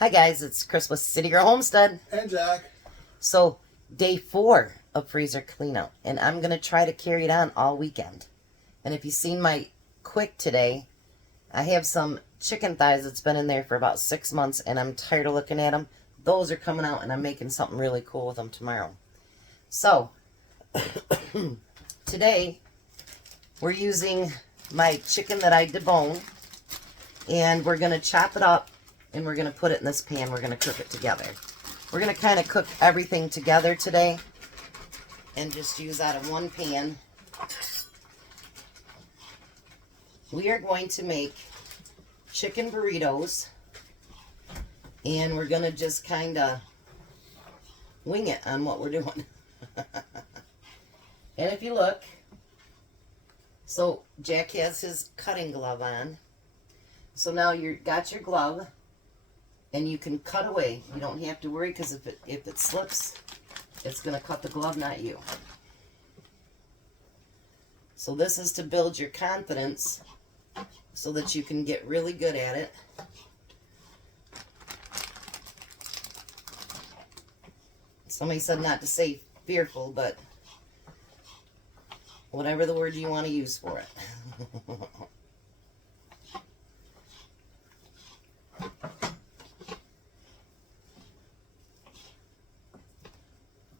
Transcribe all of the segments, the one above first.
Hi guys, it's Chris with City Girl Homestead. And Jack. So, day 4 of freezer cleanout, and I'm going to try to carry it on all weekend. And if you've seen my quick today, I have some chicken thighs that's been in there for about 6 months, and I'm tired of looking at them. Those are coming out, and I'm making something really cool with them tomorrow. So, today, we're using my chicken that I debone, and we're going to chop it up, and we're going to put it in this pan. We're going to cook it together. We're going to kind of cook everything together today and just use out of one pan. We are going to make chicken burritos, and we're going to just kind of wing it on what we're doing. And if you look, so Jack has his cutting glove on. So now you've got your glove, and you can cut away. You don't have to worry, because if it slips, it's going to cut the glove, not you. So this is to build your confidence so that you can get really good at it. Somebody said not to say fearful, but whatever the word you want to use for it.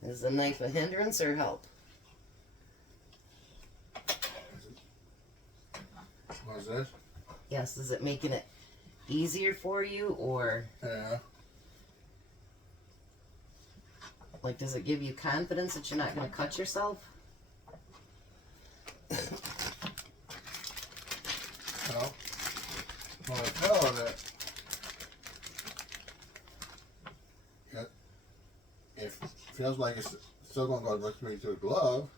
Is the knife a hindrance or help? What's this? Yes, is it making it easier for you, or Yeah. like does it give you confidence that you're not going to cut yourself? No. Well, I tell that it feels like it's still going to go with me through the glove.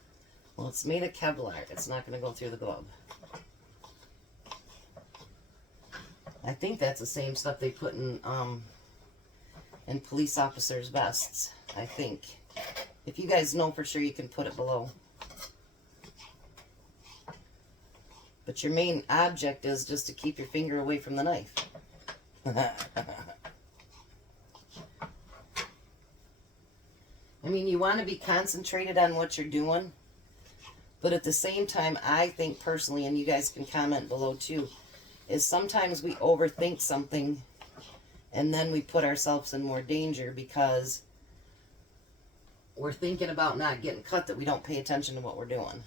Well, it's made of Kevlar. It's not going to go through the glove. I think that's the same stuff they put in police officers' vests. I think. If you guys know for sure, you can put it below. But your main object is just to keep your finger away from the knife. I mean, you want to be concentrated on what you're doing, but at the same time, I think personally, and you guys can comment below too, is sometimes we overthink something and then we put ourselves in more danger because we're thinking about not getting cut, that we don't pay attention to what we're doing.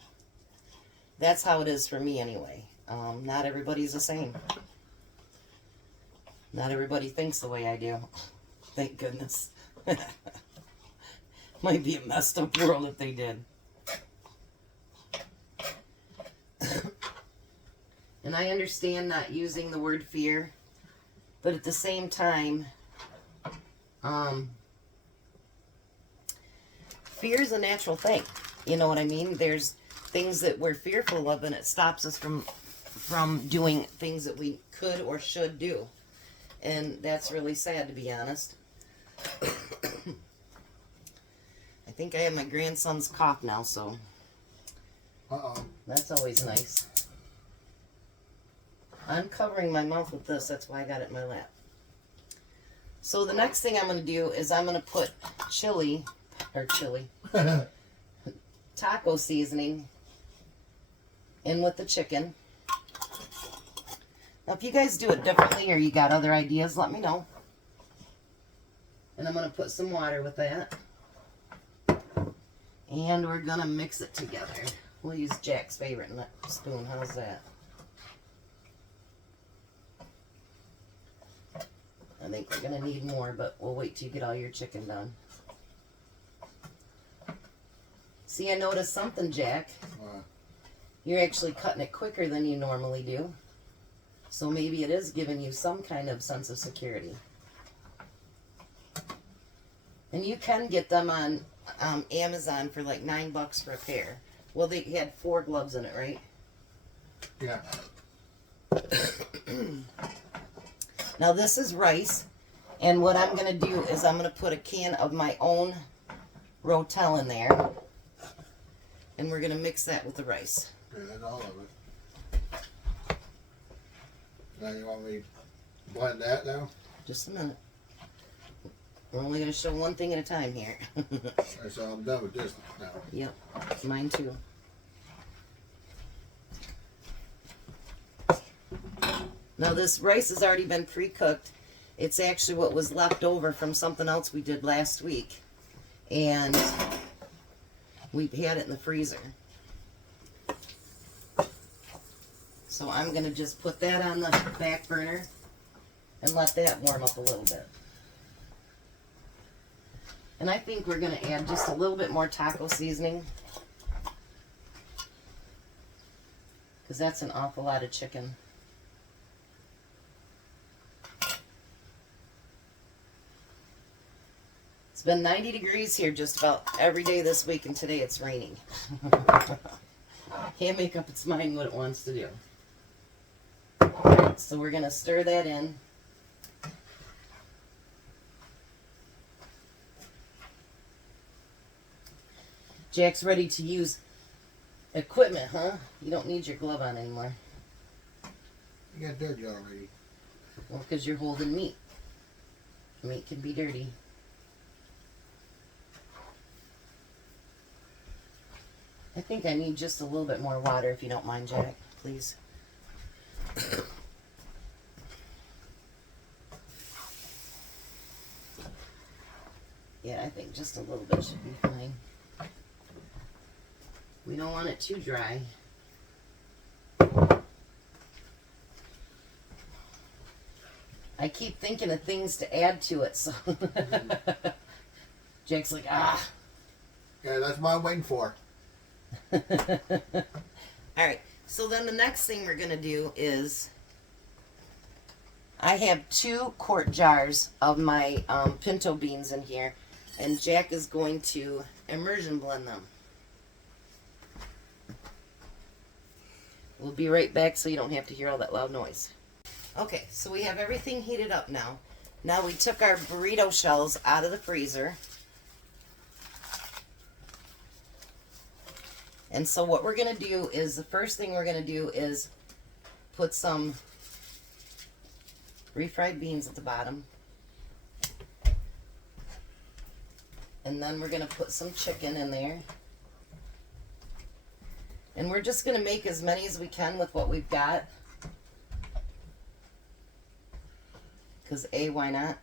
That's how it is for me anyway. Not everybody's the same. Not everybody thinks the way I do. Thank goodness. Might be a messed up world if they did. And I understand not using the word fear, but at the same time, fear is a natural thing. You know what I mean? There's things that we're fearful of, and it stops us from doing things that we could or should do. And that's really sad, to be honest. I think I have my grandson's cough now, so that's always nice. I'm covering my mouth with this, that's why I got it in my lap. So the next thing I'm going to do is I'm going to put taco seasoning in with the chicken. Now if you guys do it differently or you got other ideas, let me know. And I'm going to put some water with that. And we're going to mix it together. We'll use Jack's favorite spoon. How's that? I think we're going to need more, but we'll wait till you get all your chicken done. See, I noticed something, Jack. What? You're actually cutting it quicker than you normally do. So maybe it is giving you some kind of sense of security. And you can get them on Amazon for like $9 for a pair. Well, they had 4 gloves in it, right? Yeah. Now this is rice, and what I'm going to do is I'm going to put a can of my own Rotel in there, and we're going to mix that with the rice. Yeah, that's all of it. Now you want me to blend that now? Just a minute. We're only going to show one thing at a time here. Alright, so I'm done with this now. Yep, mine too. Now this rice has already been pre-cooked. It's actually what was left over from something else we did last week. And we had it in the freezer. So I'm going to just put that on the back burner and let that warm up a little bit. And I think we're going to add just a little bit more taco seasoning, because that's an awful lot of chicken. It's been 90 degrees here just about every day this week, and today it's raining. Can't make up its mind what it wants to do. Alright, so we're going to stir that in. Jack's ready to use equipment, huh? You don't need your glove on anymore. You got dirty already. Well, because you're holding meat. Meat can be dirty. I think I need just a little bit more water, if you don't mind, Jack, please. Yeah, I think just a little bit should be fine. We don't want it too dry. I keep thinking of things to add to it, so Jack's like, ah. Yeah, that's what I'm waiting for. Alright, so then the next thing we're going to do is, I have 2 quart jars of my pinto beans in here, and Jack is going to immersion blend them. We'll be right back so you don't have to hear all that loud noise. Okay, so we have everything heated up now. Now we took our burrito shells out of the freezer. And so what we're going to do is, the first thing we're going to do is put some refried beans at the bottom. And then we're going to put some chicken in there. And we're just going to make as many as we can with what we've got. Because A, why not?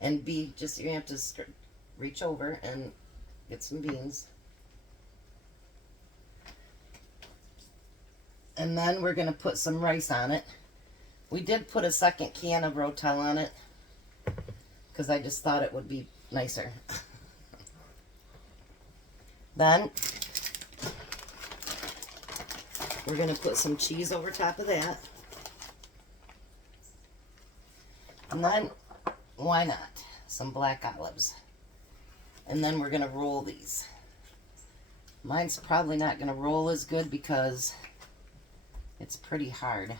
And B, just you have to reach over and get some beans. And then we're going to put some rice on it. We did put a second can of Rotel on it, because I just thought it would be nicer. Then we're going to put some cheese over top of that. And then, why not, some black olives. And then we're going to roll these. Mine's probably not going to roll as good because it's pretty hard.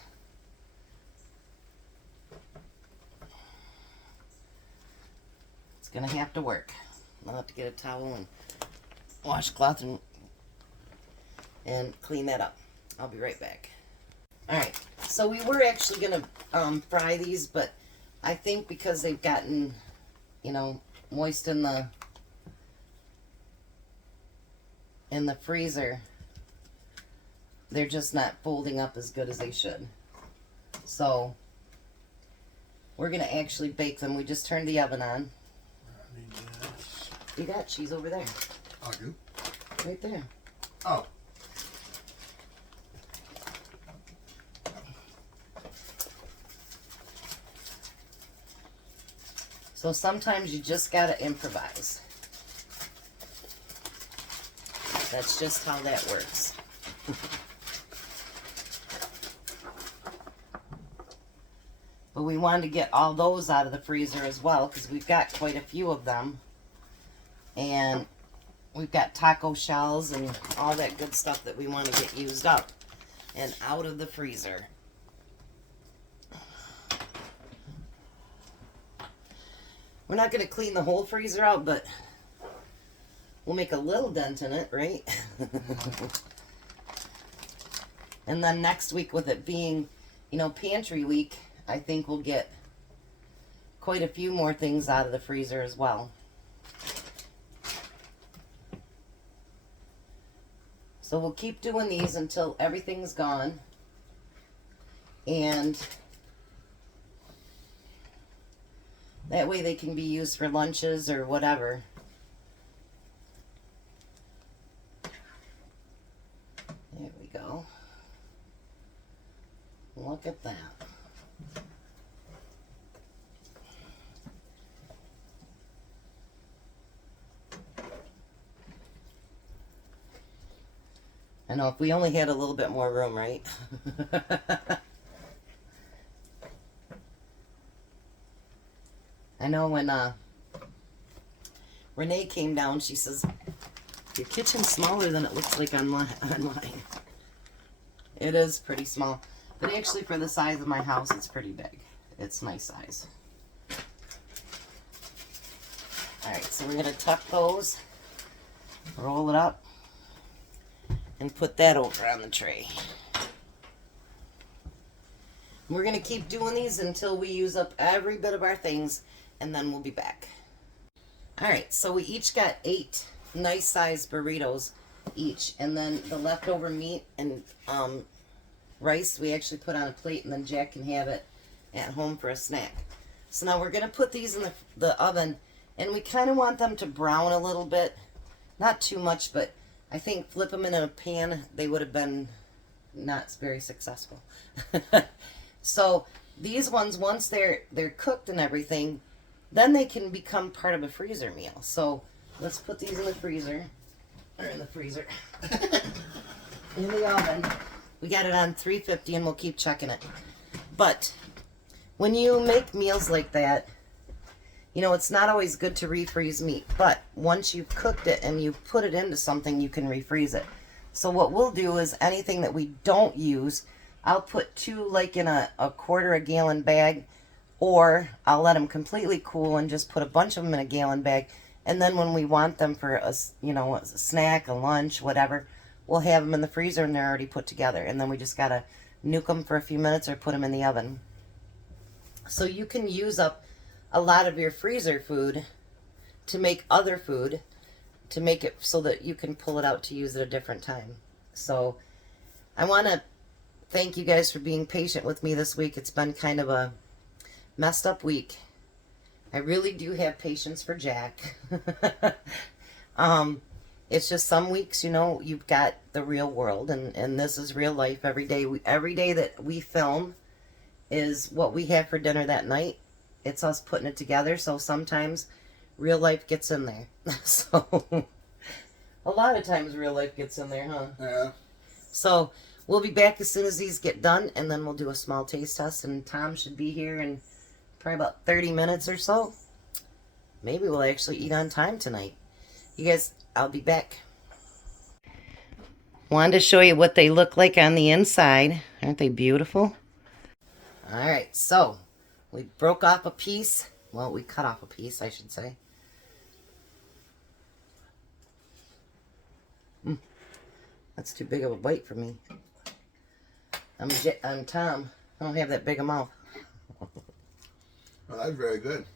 It's going to have to work. I'll have to get a towel and washcloth and clean that up. I'll be right back. Alright, so we were actually going to fry these, but I think because they've gotten, you know, moist in the freezer, they're just not folding up as good as they should. So we're going to actually bake them. We just turned the oven on. You got cheese over there. I do? Right there. Oh. So sometimes you just gotta improvise. That's just how that works. But we wanted to get all those out of the freezer as well, because we've got quite a few of them. And we've got taco shells and all that good stuff that we want to get used up and out of the freezer. We're not going to clean the whole freezer out, but we'll make a little dent in it, right? And then next week, with it being, you know, pantry week, I think we'll get quite a few more things out of the freezer as well. So we'll keep doing these until everything's gone. And that way they can be used for lunches or whatever. There we go. Look at that. I know, if we only had a little bit more room, right? I know when Renee came down, she says, your kitchen's smaller than it looks like online. It is pretty small. But actually, for the size of my house, it's pretty big. It's nice size. Alright, so we're going to tuck those, roll it up, and put that over on the tray. We're going to keep doing these until we use up every bit of our things, and then we'll be back. Alright, so we each got 8 nice sized burritos each, and then the leftover meat and rice we actually put on a plate, and then Jack can have it at home for a snack. So now we're going to put these in the oven, and we kind of want them to brown a little bit. Not too much, but I think flip them in a pan, they would have been not very successful. So these ones, once they're cooked and everything, then they can become part of a freezer meal. So let's put these in the freezer, in the oven. We got it on 350, and we'll keep checking it. But when you make meals like that, you know, it's not always good to refreeze meat, but once you've cooked it and you've put it into something, you can refreeze it. So what we'll do is anything that we don't use, I'll put 2 like in a quarter gallon bag, or I'll let them completely cool and just put a bunch of them in a gallon bag. And then when we want them for a snack, a lunch, whatever, we'll have them in the freezer and they're already put together. And then we just gotta nuke them for a few minutes or put them in the oven. So you can use up a lot of your freezer food to make other food, to make it so that you can pull it out to use at a different time. So I want to thank you guys for being patient with me this week. It's been kind of a messed up week. I really do have patience for Jack. It's just some weeks, you know, you've got the real world, and this is real life every day. Every day that we film is what we have for dinner that night. It's us putting it together, so sometimes real life gets in there. So, a lot of times real life gets in there, huh? Yeah. So, we'll be back as soon as these get done, and then we'll do a small taste test, and Tom should be here in probably about 30 minutes or so. Maybe we'll actually eat on time tonight. You guys, I'll be back. Wanted to show you what they look like on the inside. Aren't they beautiful? Alright, so we broke off a piece. Well, we cut off a piece, I should say. That's too big of a bite for me. I'm Tom. I don't have that big a mouth. Well, that's very good.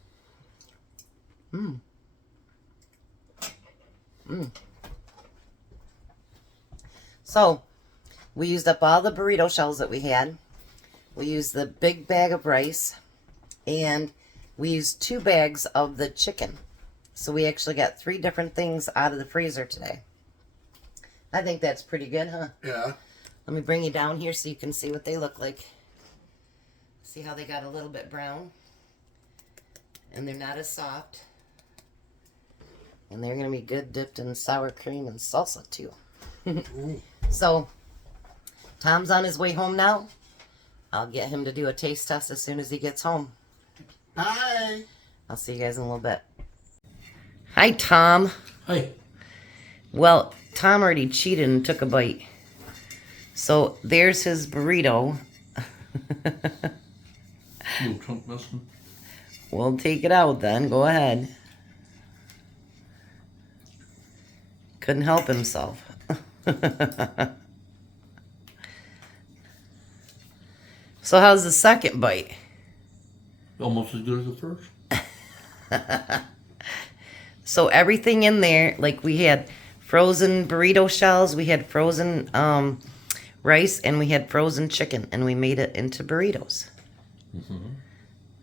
So, we used up all the burrito shells that we had. We used the big bag of rice, and we used 2 bags of the chicken. So we actually got 3 different things out of the freezer today. I think that's pretty good, huh? Yeah. Let me bring you down here so you can see what they look like. See how they got a little bit brown? And they're not as soft. And they're going to be good dipped in sour cream and salsa, too. So, Tom's on his way home now. I'll get him to do a taste test as soon as he gets home. Hi. I'll see you guys in a little bit. Hi, Tom. Hi. Well, Tom already cheated and took a bite. So, there's his burrito. Little chunk missing. We'll take it out then. Go ahead. Couldn't help himself. So how's the second bite? Almost as good as the first. So everything in there, like we had frozen burrito shells, we had frozen rice, and we had frozen chicken, and we made it into burritos.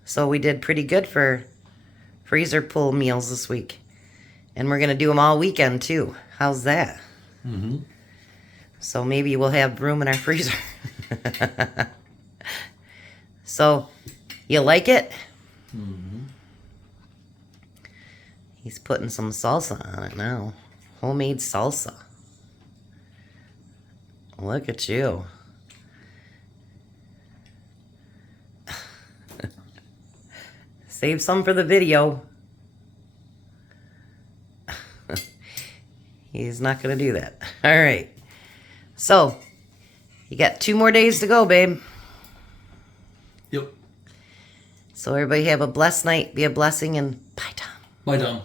So we did pretty good for freezer pull meals this week. And we're going to do them all weekend too. How's that? So maybe we'll have room in our freezer. So, you like it? He's putting some salsa on it now. Homemade salsa. Look at you. Save some for the video. He's not going to do that. All right. So, you got 2 more days to go, babe. Yep. So everybody have a blessed night. Be a blessing, and bye, Tom. Bye, Tom.